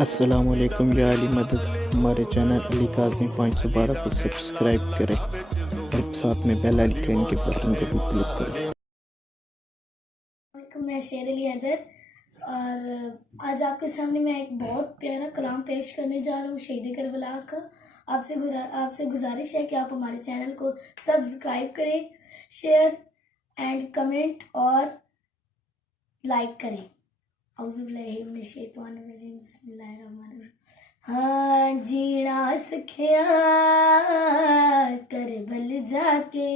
अस्सलामुअलैकुम या अली मदद। हमारे चैनल अली काज़मी 512 को सब्सक्राइब करें और साथ में बेल आइकन के बटन को भी क्लिक करें। मैं शेर अली हैदर और आज आपके सामने मैं एक बहुत प्यारा कलाम पेश करने जा रहा हूँ शहीद करबला का। आपसे गुजारिश है कि आप हमारे चैनल को सब्सक्राइब करें, शेयर एंड कमेंट और लाइक करें। हाँ जीना सखिया करबल जाके,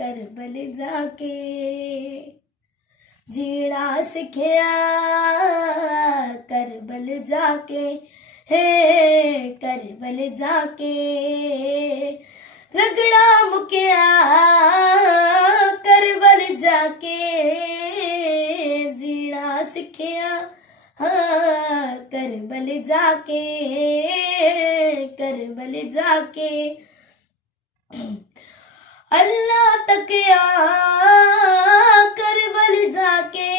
करबल जाके जीना सिखिया करबल जाके, हे करबल जाके रगड़ा मुकिया करबल जाके, जीना सिखिया हाँ करबल जाके, करबल जाके अल्लाह तकिया करबल जाके,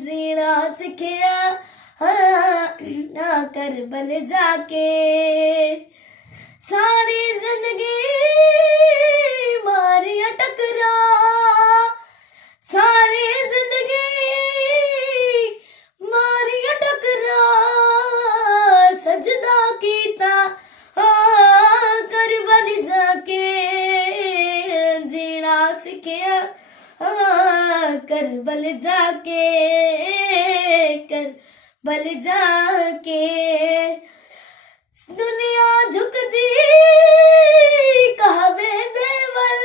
जीना सिखिया हाँ करबल जाके। सारी जिंदगी मारिया टकरा, सारी जिंदगी मारिया टकरा सजदा कीता करबल जाके, जीना सिखिया करबल जाके, करबल जाके। दुनिया झुकदी कहवे देवल,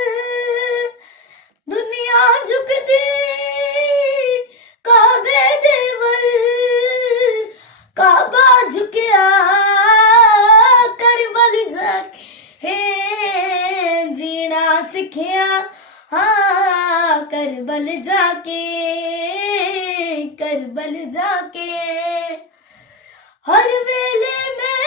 दुनिया झुकदी कहवे देवल, काबा झुकिया करबल जाके, हे जीना सिखिया हाँ करबल जाके, करबल जाके। हर वेले में